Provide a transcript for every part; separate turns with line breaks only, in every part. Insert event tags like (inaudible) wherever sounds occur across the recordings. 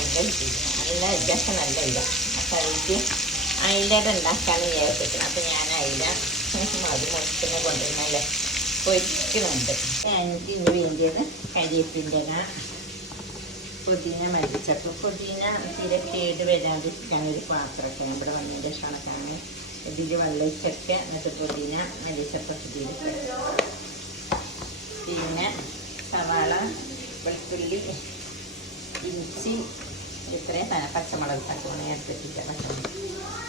നല്ല നല്ല വ്യത്യാസം നല്ല ഇല്ല അപ്പം എനിക്ക് അയിലയുടെ ഉണ്ടാക്കാന്ന് വിചാരിച്ചിരിക്കണം അപ്പം ഞാൻ അയില അത് മുറിക്കുന്ന കൊണ്ടുവരുന്നല്ലേ പൊരിക്കുന്നുണ്ട്. എനിക്ക് ഇന്ന് വേണ്ടിയത് കരിയപ്പിന്റെ പുതിന മരിച്ചപ്പോൾ പുതിന തീരെ കേട് വരാതിരിക്കാൻ ഒരു പാത്രമൊക്കെ ഇവിടെ വന്നതിന്റെ ശേഷമാണ് ഇതിൽ വെള്ളച്ചക്ക എന്നിട്ട് പുതിന മരിച്ചപ്പോൾ പുതിന പിന്നെ സവാള വെളുത്തുള്ളി ഇഞ്ചി ഇത്രയും തന്നെ പച്ചമുളക് പച്ചമുളക് എടുത്തിട്ടില്ല. പച്ചമുളക്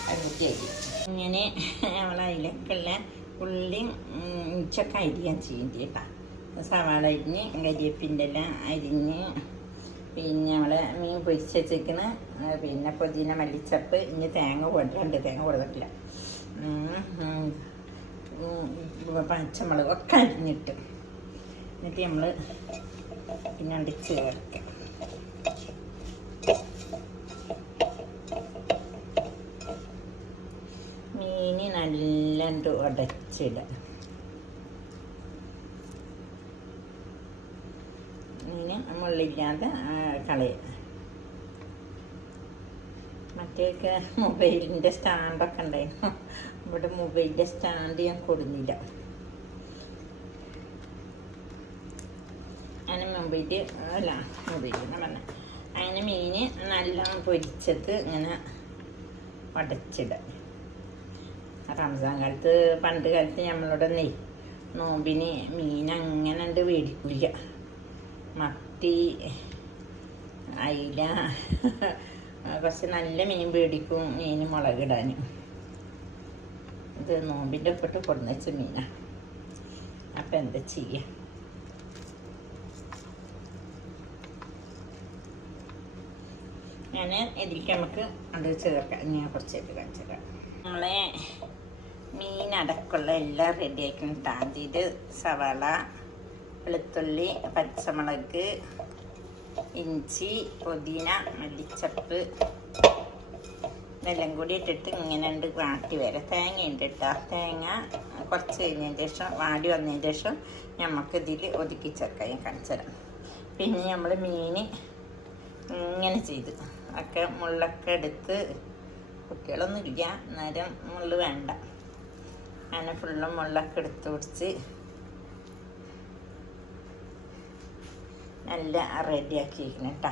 അത് വൃത്തിയാക്കി. ഇങ്ങനെ നമ്മളതിലേക്കുള്ള ഉള്ളി ഉച്ചക്ക അരിയാൻ ചെയ്യേണ്ടി കേട്ടോ. സവാള അരിഞ്ഞ് കരിയേപ്പിന്റെ എല്ലാം അരിഞ്ഞ് പിന്നെ നമ്മൾ മീൻ പൊരിച്ച് വെച്ചേക്കണ്. പിന്നെ പൊതിന മല്ലിച്ചപ്പ് ഇനി തേങ്ങ കൊടുത്തിട്ടുണ്ട് തേങ്ങ കൊടുത്തിട്ടില്ല പച്ചമുളകൊക്കെ അരിഞ്ഞിട്ട്. എന്നിട്ട് നമ്മൾ പിന്നെ അടിച്ച് ചേർക്കാം മീന് നല്ലണ്ട് ഉടച്ചിടുക മീന് മുള്ളില്ലാതെ കളയുക മറ്റേക്ക് മൊബൈലിന്റെ സ്റ്റാൻഡൊക്കെ ഉണ്ടായിരുന്നു. ഇവിടെ മൊബൈലിന്റെ സ്റ്റാൻഡ് ഞാൻ കൊടുന്നില്ല. അതിന് മൊബൈൽ അല്ല മൊബൈൽ പറഞ്ഞ. അതിന് മീൻ നല്ലോണം പൊരിച്ചത് ഇങ്ങനെ ഉടച്ചിടുക റംസാൻ കാലത്ത് പണ്ട് കാലത്ത് നമ്മളോട് നെയ് നോമ്പിന് മീൻ അങ്ങനെ ഉണ്ട് മേടിക്കില്ല മത്തി അയില കുറച്ച് നല്ല മീൻ മേടിക്കും മീൻ മുളകിടാനും ഇത് നോമ്പിന്റെ ഒപ്പിട്ട് കൊടുന്നച്ച മീനാണ് അപ്പം എന്താ ചെയ്യുക ഞാൻ ഇതിലേക്ക് നമുക്ക് അത് ചേർക്കാം. ഞാൻ കുറച്ചായിട്ട് കാണിച്ചേക്കാം നമ്മളെ മീനടക്കമുള്ള എല്ലാം റെഡി ആക്കണം താന്തിയിട്ട് സവാള വെളുത്തുള്ളി പച്ചമുളക് ഇഞ്ചി പുതിന മല്ലിച്ചപ്പ് ഇതെല്ലാം കൂടി ഇട്ടിട്ട് ഇങ്ങനെ ഉണ്ട് വാട്ടി വരാം. തേങ്ങ ഉണ്ട് കേട്ടോ തേങ്ങ കുറച്ച് കഴിഞ്ഞതിന് ശേഷം വാടി വന്നതിന് ശേഷം നമുക്ക് ഇതിൽ ഒതുക്കി ചേർക്കാം ഞാൻ കാണിച്ചു തരാം. പിന്നെ നമ്മൾ മീൻ ഇങ്ങനെ ചെയ്ത്. ഒക്കെ മുള്ളൊക്കെ എടുത്ത് കുട്ടികളൊന്നും ഇല്ല അന്നേരം മുള്ളു വേണ്ട. അങ്ങനെ ഫുള്ള് മുള്ളൊക്കെ എടുത്ത് പിടിച്ച് നല്ല റെഡിയാക്കിയിരിക്കണം കേട്ടോ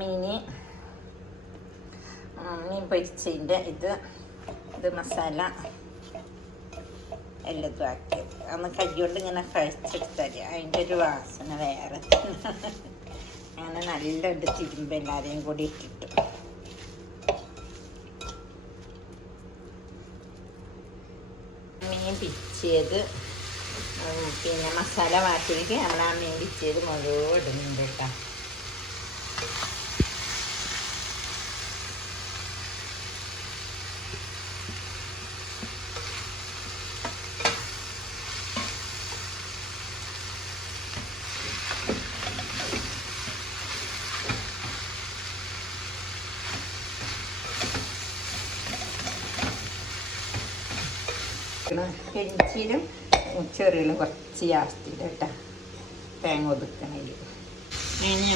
മീന് മീൻ. പൊരിച്ചതിന്റെ ഇത് ഇത് മസാല എല്ലതും ആക്കിയത്. അന്ന് കൈ കൊണ്ട് ഇങ്ങനെ കഴിച്ചെടുത്താൽ അതിന്റെ ഒരു വാസന വേറെ. തന്നെ. (laughs) അങ്ങനെ നല്ല ഉണ്ട് തിരുമ്പ് എല്ലാവരെയും കൂടി ഇട്ടിട്ട്. മീൻ പിച്ചിയത് ഉം, പിന്നെ മസാല വാട്ടിയിട്ട് നമ്മൾ ആ മീൻ പിച്ചിയത് മുഴുവൻ ഇടുന്നുണ്ട് കേട്ടോ. പെരിഞ്ചീരും ചെറിയ കുറച്ച് ജാസ്തിയിൽ കേട്ടോ തേങ്ങ ഒതുക്കണതിൽ ഇനി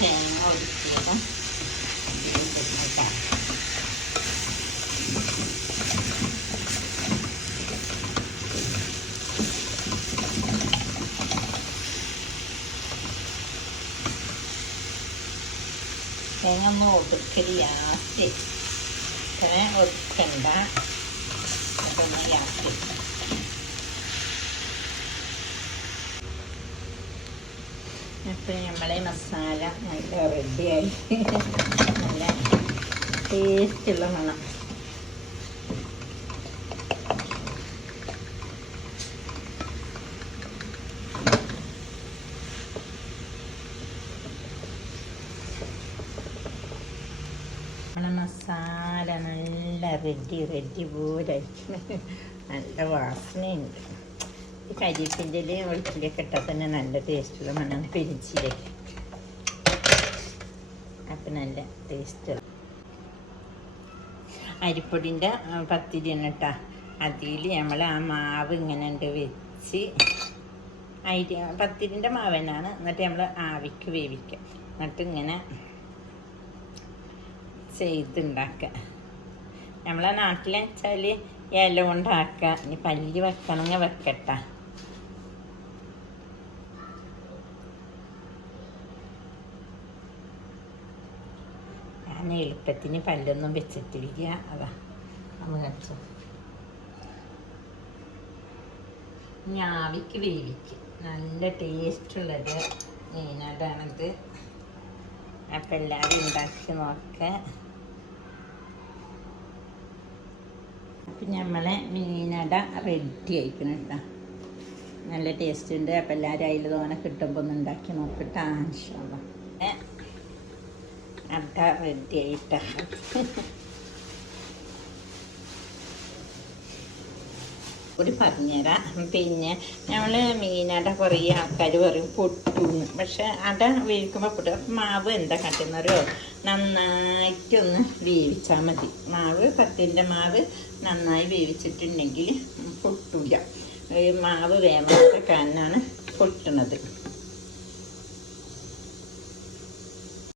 തേങ്ങ ഒതുക്കിയത് തേങ്ങ ഒന്ന് ഒതുക്കൽ ജാസ്തി. ഒതുക്കണ്ട. അപ്പം നമ്മളെ മസാല നല്ല റെഡിയായി നല്ല മണം. മസാല നല്ല റെഡി റെഡി പോലെ. നല്ല വാസനയുണ്ട്. ഈ കരിയേപ്പിന്റെ വെളുത്തുള്ളിയൊക്കെ ഇട്ടാൽ തന്നെ നല്ല ടേസ്റ്റുള്ള മണം പിരിച്ചില്ലേ. അപ്പം നല്ല ടേസ്റ്റ് അരിപ്പൊടിന്റെ പത്തിരി തന്നെ കേട്ടോ അതിൽ നമ്മൾ ആ മാവ് ഇങ്ങനെ ഉണ്ട് വെച്ച് അരി പത്തിരിന്റെ മാവ് തന്നെയാണ് എന്നിട്ട് നമ്മൾ ആവിക്ക് വേവിക്കുക എന്നിട്ട് ഇങ്ങനെ ചെയ്തുണ്ടാക്കുക. നമ്മളെ നാട്ടിലെ വെച്ചാൽ ഇല കൊണ്ടാക്കുക. ഇനി പല്ലി വെക്കണമെങ്കിൽ വെക്കട്ടെ. ഞാൻ എളുപ്പത്തിന് പല്ലൊന്നും വെച്ചിട്ടില്ല. അതാ നമ്മൾ ഞാവിക്ക് ഇനി ആവിക്ക് വേവിക്കും. നല്ല ടേസ്റ്റുള്ളത് മീനാടാണിത് അപ്പം എല്ലാവരും ഉണ്ടാക്കി നോക്കുക അപ്പം നമ്മളെ മീനട റെഡി ആയിക്കണം നല്ല ടേസ്റ്റ് ഉണ്ട്. അപ്പം എല്ലാവരും അതിൽ തോനെ കിട്ടുമ്പോൾ ഒന്ന് ഉണ്ടാക്കി നോക്കിട്ട ആവശ്യമുള്ള അട റെഡി ആയിട്ടാ. കൂടി പറഞ്ഞുതരാം. പിന്നെ നമ്മൾ മീനട കുറേ ആൾക്കാർ പറയും പൊട്ടും. പക്ഷെ അട വേവിക്കുമ്പോൾ പൊട്ടും. മാവ് എന്താ കട്ടുന്നവരോ നന്നായിട്ടൊന്ന് വേവിച്ചാൽ മതി. മാവ് പത്തിന്റെ മാവ് നന്നായി വേവിച്ചിട്ടുണ്ടെങ്കിൽ പൊട്ടില്ല മാവ് വേവാത്ത കാരണമാണ് പൊട്ടുന്നത്